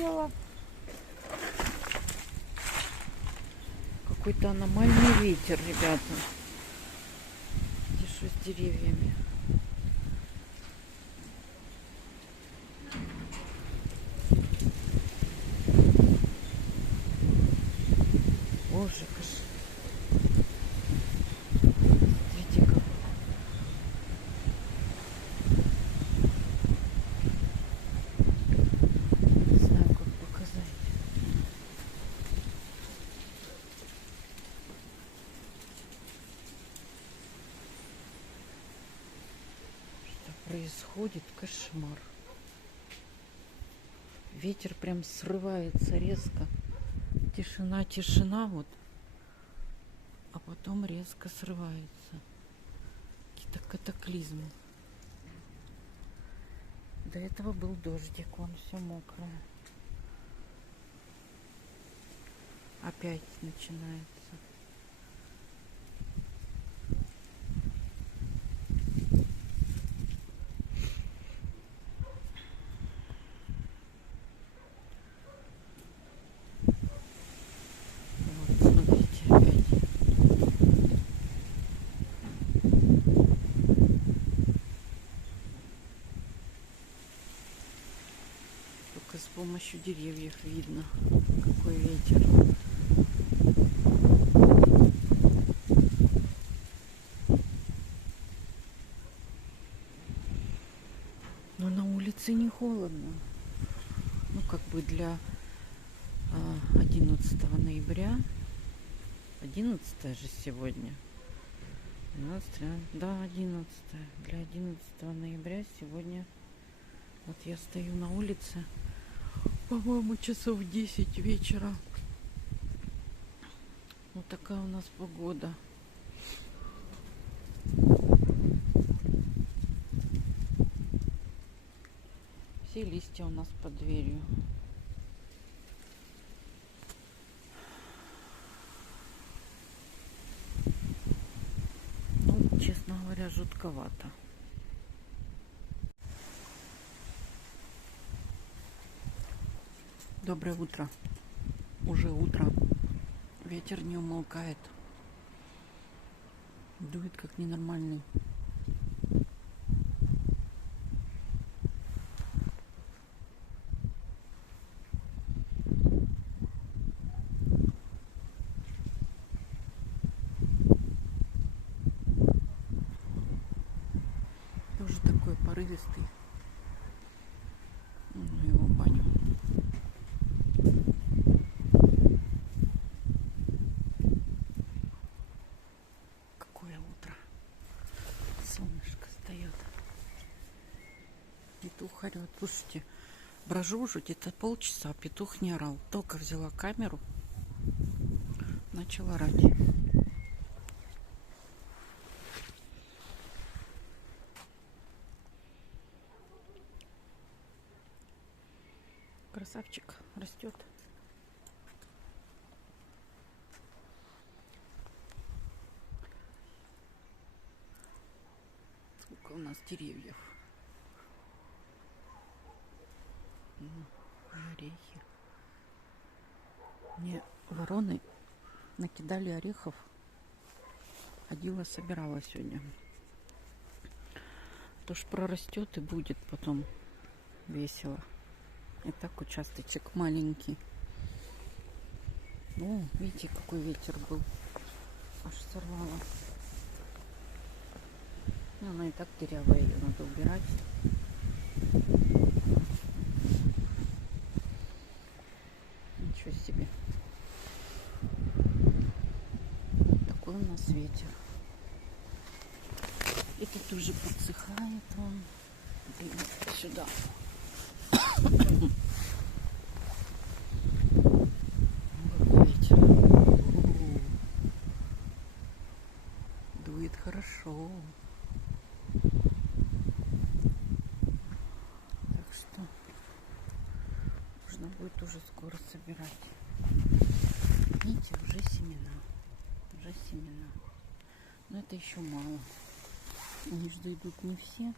полетела. Какой-то аномальный ветер, ребята. Где что с деревьями? Боже, смотрите как. Не знаю, как показать. Что происходит? Кошмар. Ветер прям срывается резко. Тишина, тишина вот. А потом резко срывается. Какие-то катаклизмы. До этого был дождик, вон все мокрое. Опять начинается. Вот, смотрите, опять. Только с помощью деревьев видно, какой ветер. Но на улице не холодно. Ну, как бы для 11 ноября. 11 же сегодня. 12, да, 11. Для 11 ноября сегодня. Вот я стою на улице. По-моему, часов 10 вечера. Вот такая у нас погода. Все листья у нас под дверью. Ну, честно говоря, жутковато. Доброе утро. Уже утро. Ветер не умолкает. Дует как ненормальный. Тоже такой порывистый. Ну его баню. Какое утро. Солнышко встает. Петух орет. Слушайте, брожу уже где-то полчаса, петух не орал. Только взяла камеру, начала орать. Красавчик растет. Сколько у нас деревьев. Орехи. Мне вороны накидали орехов. Ходила, собирала сегодня. То ж прорастет и будет потом весело. И так участочек маленький. О, видите, какой ветер был. Аж сорвало. Ну, она и так дырявая, ее надо убирать. Ничего себе. Такой у нас ветер. Этот уже подсыхает он. И сюда. Вот ветер. Дует хорошо. Так что нужно будет уже скоро собирать. Видите, уже семена. Уже семена. Но это еще мало. Они же дойдут не все.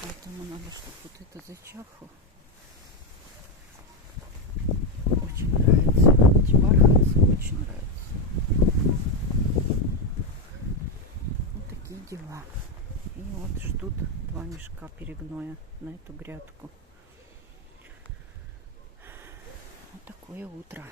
Поэтому надо, чтобы вот это зачахло. высохла. И вот ждут 2 мешка перегноя на эту грядку. Вот такое утро.